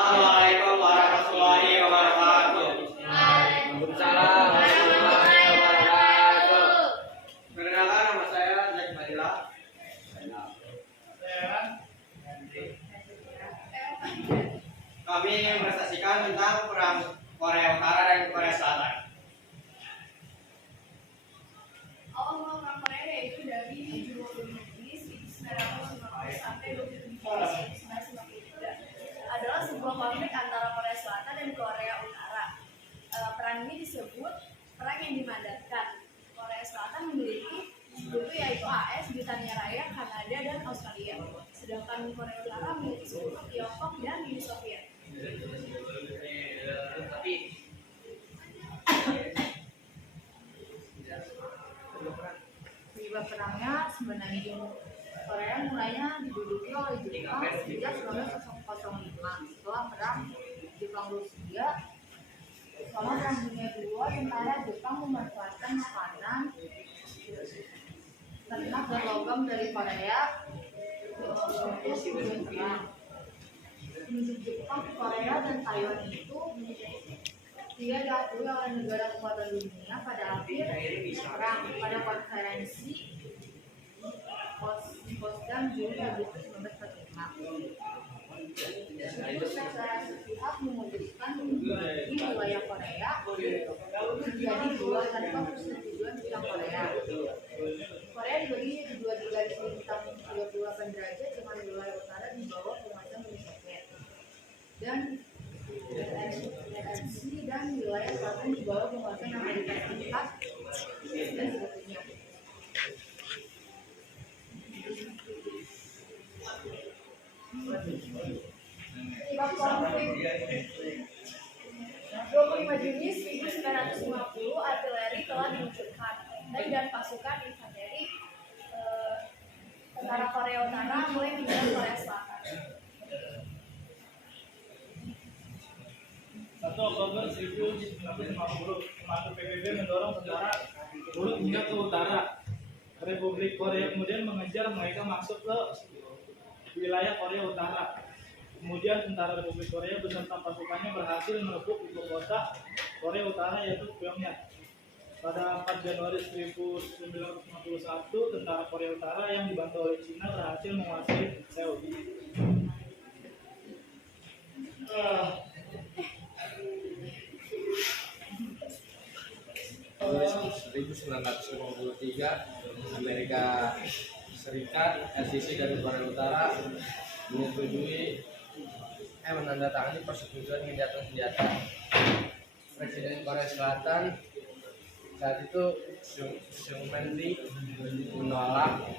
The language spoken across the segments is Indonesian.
Assalamualaikum warahmatullahi wabarakatuh. Waalaikumsalam warahmatullahi wabarakatuh. Perkenalkan, nama saya Jack Madila. Kami ingin mempresentasikan tentang perang Korea Utara dan Korea Selatan. Awal mula perang Korea yaitu dari 25 Juni 1950 sampai 27 Juni 1953 adalah sebuah konflik antara Korea Selatan dan Korea Utara. Perang ini disebut perang yang dimandatkan. Korea Selatan memiliki sekutu yaitu AS, Britania Raya, Kanada, dan Australia. Sedangkan Korea Utara memiliki sekutu Tiongkok dan Uni Soviet. Penyebab perangnya sebenarnya Korea mulainya diduduki oleh Jepang sejak 1905 setelah perang Jepang-Rusia. Selama perang dunia II, tentara Jepang memanfaatkan makanan, ternak dan logam dari Korea untuk tujuan perang. Menuju Jepang, Korea dan Taiwan itu dia diakui oleh negara kekuatan dunia pada akhir perang pada konferensi Potsdam Juli Agustus 1945. Secara sepihak memutuskan membagi wilayah Korea menjadi dua tanpa persetujuan pihak Korea. Korea dibagi dua garis bintang 38 derajat dengan wilayah utara di bawah penguasaan Uni Soviet dan RNC dan wilayah selatan di bawah penguasaan Amerika Serikat dan sebagainya. Penyebab konflik 25 Juni 1950 artileri telah diluncurkan dan pasukan infanteri tentara Korea Utara mulai menyerang Korea Selatan. 1 Oktober 1950, Komando PBB mendorong tentara Huruf hingga ke utara. Republik Korea kemudian mengejar mereka masuk ke wilayah Korea Utara. Kemudian tentara Republik Korea beserta pasukannya berhasil merebut ibu kota Korea Utara yaitu Pyongyang. Pada 4 Januari 1951, tentara Korea Utara yang dibantu oleh Cina berhasil menguasai Seoul. Tahun 1953, Amerika Serikat, RCC dan Korea Utara menandatangani persetujuan gencatan senjata. Presiden Korea Selatan saat itu Seung-min Lee menolak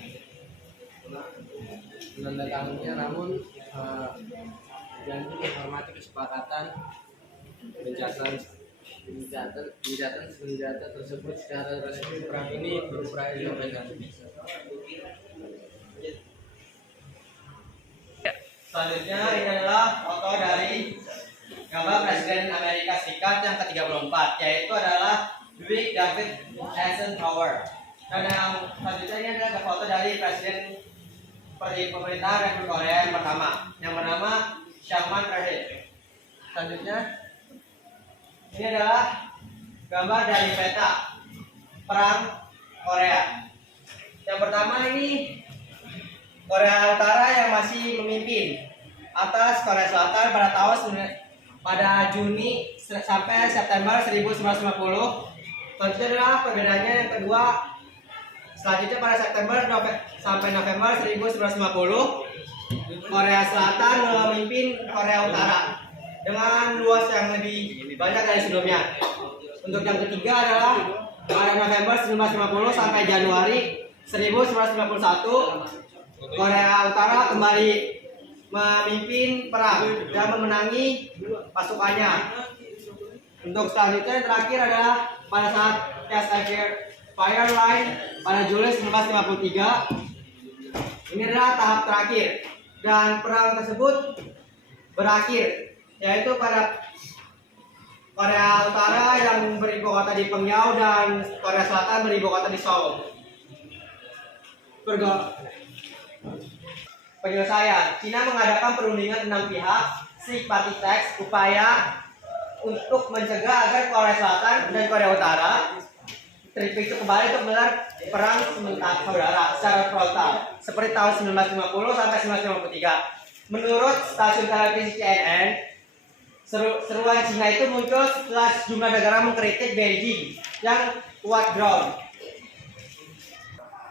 menandatanganinya, namun janji menghormati kesepakatan gencatan senjata tersebut. Secara resmi perang ini berakhir sampai saat ini. Selanjutnya ini adalah foto dari gambar Presiden Amerika Serikat yang ke-34, yaitu adalah Dwight David Eisenhower. Dan yang selanjutnya ini adalah foto dari Presiden Pemerintahan Republik Korea yang pertama, yang bernama Shaman Rahid. Selanjutnya ini adalah gambar dari peta perang Korea. Yang pertama ini Korea Utara yang masih memimpin atas Korea Selatan pada Juni sampai September 1950. Selanjutnya adalah perbedaannya yang kedua. Selanjutnya pada September sampai November 1950, Korea Selatan memimpin Korea Utara dengan luas yang lebih banyak dari sebelumnya. Untuk yang ketiga adalah pada November 1950 sampai Januari 1991, Korea Utara kembali memimpin perang dan memenangi pasukannya. Untuk selanjutnya yang terakhir adalah pada saat Test Fire Line pada Juli 1953. Ini adalah tahap terakhir dan perang tersebut berakhir, yaitu pada Korea Utara yang beribu kota di Pyongyang dan Korea Selatan beribu kota di Seoul. Penyelesaian. Cina mengadakan perundingan 6 pihak Six Party Pact, upaya untuk mencegah agar Korea Selatan dan Korea Utara terpicu kembali untuk menggelar perang saudara secara frontal seperti tahun 1950 sampai 1953. Menurut stasiun televisi CNN, seruan Cina itu muncul setelah sejumlah negara mengkritik Beijing yang kuat ground.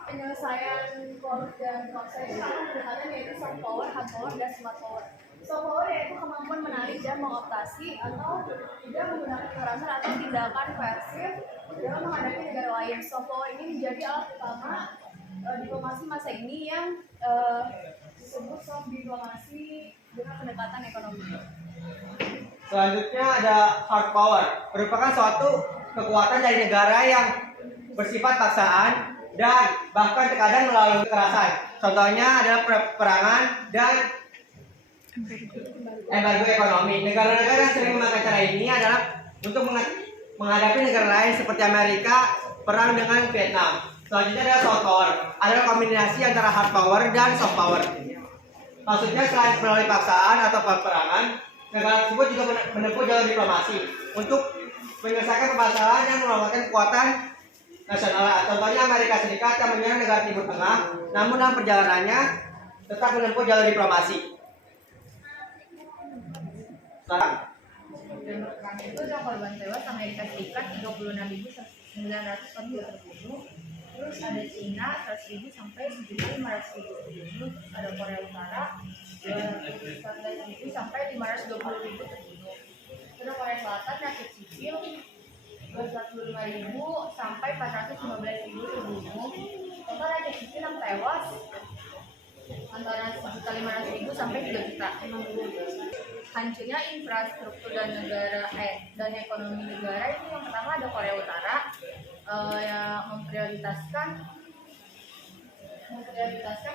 Penyelesaian konflik dan proses pendekatan yaitu soft power, hard power, dan smart power. Soft power yaitu kemampuan menarik dan mengoptasi atau tidak menggunakan kekerasan atau tindakan koersif dalam menghadapi negara lain. Soft power ini menjadi alat utama diplomasi masa ini yang disebut soft diplomasi dengan pendekatan ekonomi. Selanjutnya ada hard power, merupakan suatu kekuatan dari negara yang bersifat paksaan dan bahkan terkadang melalui kekerasan. Contohnya adalah peperangan dan embargo ekonomi. Negara-negara yang sering memakai cara ini adalah untuk menghadapi negara lain seperti Amerika perang dengan Vietnam. Selanjutnya adalah soft power, adalah kombinasi antara hard power dan soft power. Maksudnya selain melalui paksaan atau peperangan, negara tersebut juga menempuh jalur diplomasi untuk menyelesaikan permasalahan dan melakukan kekuatan nasional. Contohnya Amerika Serikat yang menyerang negara Timur Tengah, namun dalam perjalanannya tetap menempuh jalur diplomasi. Sekarang, Perang itu yang korban tewas Amerika Serikat 36.940 terbunuh. Terus ada Cina 100.000 sampai 1.500.000 terbunuh. Ada Korea Utara 214.000 sampai 520.000 terbunuh. Terus Korea Selatan rakyat sipil 245.000 sampai 415.000 terbunuh. Total rakyat sipil yang tewas antara 1.500.000 sampai 3 juta. Hancurnya infrastruktur dan dan ekonomi negara itu yang pertama ada Korea Utara yang memprioritaskan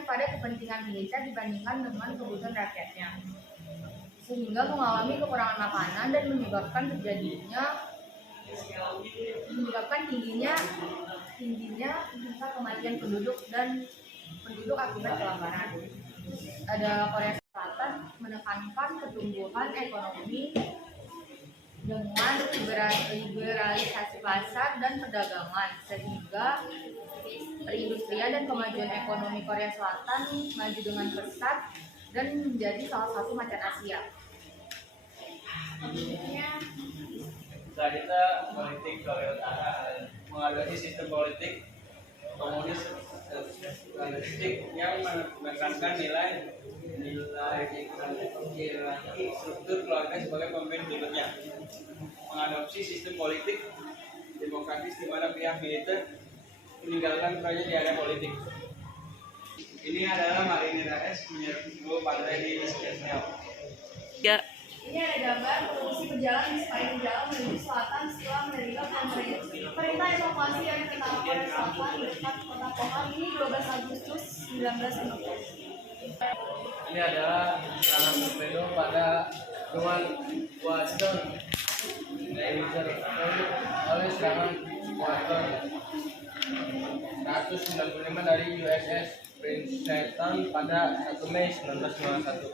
pada kepentingan militer dibandingkan dengan kebutuhan rakyatnya, sehingga mengalami kekurangan makanan dan menyebabkan tingginya tingkat kematian penduduk akibat kelaparan. Ada Korea Selatan menekankan pertumbuhan ekonomi dengan liberalisasi pasar dan perdagangan, sehingga perindustrian dan kemajuan ekonomi Korea Selatan maju dengan pesat dan menjadi salah satu macan Asia. Selanjutnya politik Korea Utara mengadopsi sistem politik komunis yang menekankan nilai struktur keluarga sebagai pemimpin berikutnya. Mengadopsi sistem politik demokratis di mana pihak militer meninggalkan perannya di area politik. Ini adalah Marinir AS menyerbu pantai di Spanyol. Ini ada gambar pengungsi berjalan di sepanjang jalan menuju selatan setelah menerima perintah evakuasi yang tentara Korea Selatan dekat kota Pohang ini 12 Agustus 1950. Ini adalah serangan torpedo pada Nuan Washington oleh serangan Washington 195 dari USS Princeton pada 1 Mei 1991.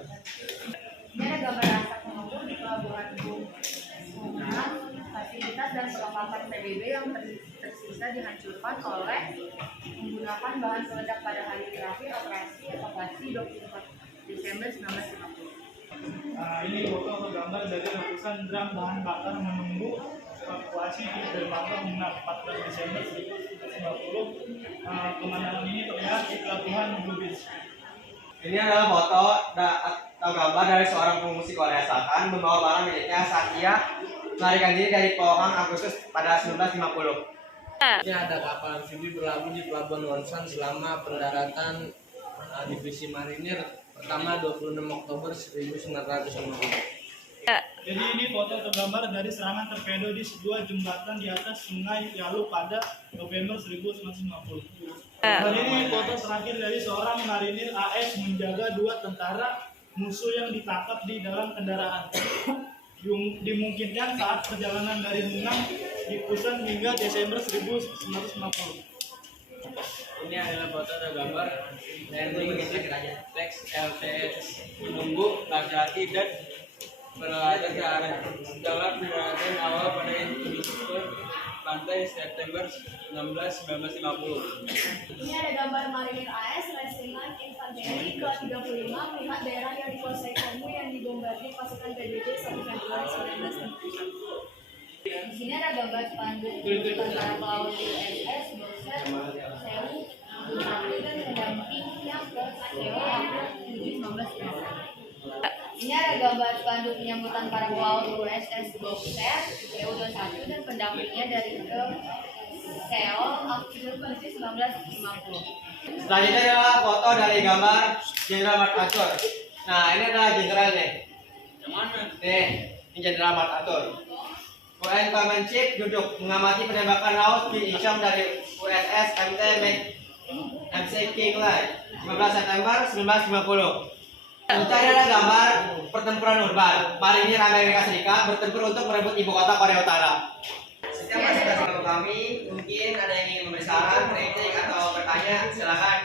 Ini ada gambar asap mengepul di pelabuhan Bunga. Fasilitas dan perlengkapan PBB yang tersisa dihancurkan oleh menggunakan bahan peledak pada hari terakhir operasi evakuasi 24 Desember 1950. Ini foto atau gambar dari ratusan drum bahan bakar menunggu evakuasi di dermaga Muna 14 Desember 1950. Pemandangan ini terlihat di pelabuhan Blue Beach. ini adalah foto atau gambar dari seorang pengungsi Korea Selatan membawa barang miliknya saat ia melarikan diri dari Pohang Agustus pada 1950. Ini ada kapal amfibi berlabuh di Pelabuhan Wonsan selama pendaratan divisi marinir pertama 26 Oktober 1950. Jadi ini foto atau gambar dari serangan torpedo di sebuah jembatan di atas Sungai Yalu pada November 1950. Dan ini foto terakhir dari seorang marinir AS menjaga 2 tentara musuh yang ditangkap di dalam kendaraan. Dimungkinkan saat perjalanan dari Minang di Busan hingga Desember 1950. Ini adalah foto dan gambar landing teks LTS menunggu laki-laki dan Peralatan dalam peralatan awal pada pantai September 1950. Ini ada gambar Marinir AS Resimen Infanteri ke-35 melihat daerah yang dikuasai Komu yang dibombardir pasukan PBB 1 Februari 1960. Di sini ada gambar spanduk tentara pelaut USS Boset Sewu 1 dan pendampingnya ke Seoul April 7 1950. Ini ada gambar spanduk penyambutan para pelaut USS Boset Sewu 21 dan pendampingnya dari ke Seoul April 7 1950. Selanjutnya adalah foto dari gambar Jenderal MacArthur. Nah, ini adalah jenderal nih. Yang mana? Nih, ini Jenderal MacArthur. UN Command Chief duduk mengamati penembakan laut di Icham dari USS MC King Line 15 September 1950. Selanjutnya adalah gambar pertempuran urban. Marinir Amerika Serikat bertempur untuk merebut ibu kota Korea Utara. Setiap masing-masing kami, mungkin ada yang ingin memberi saran, kritik, atau bertanya, silakan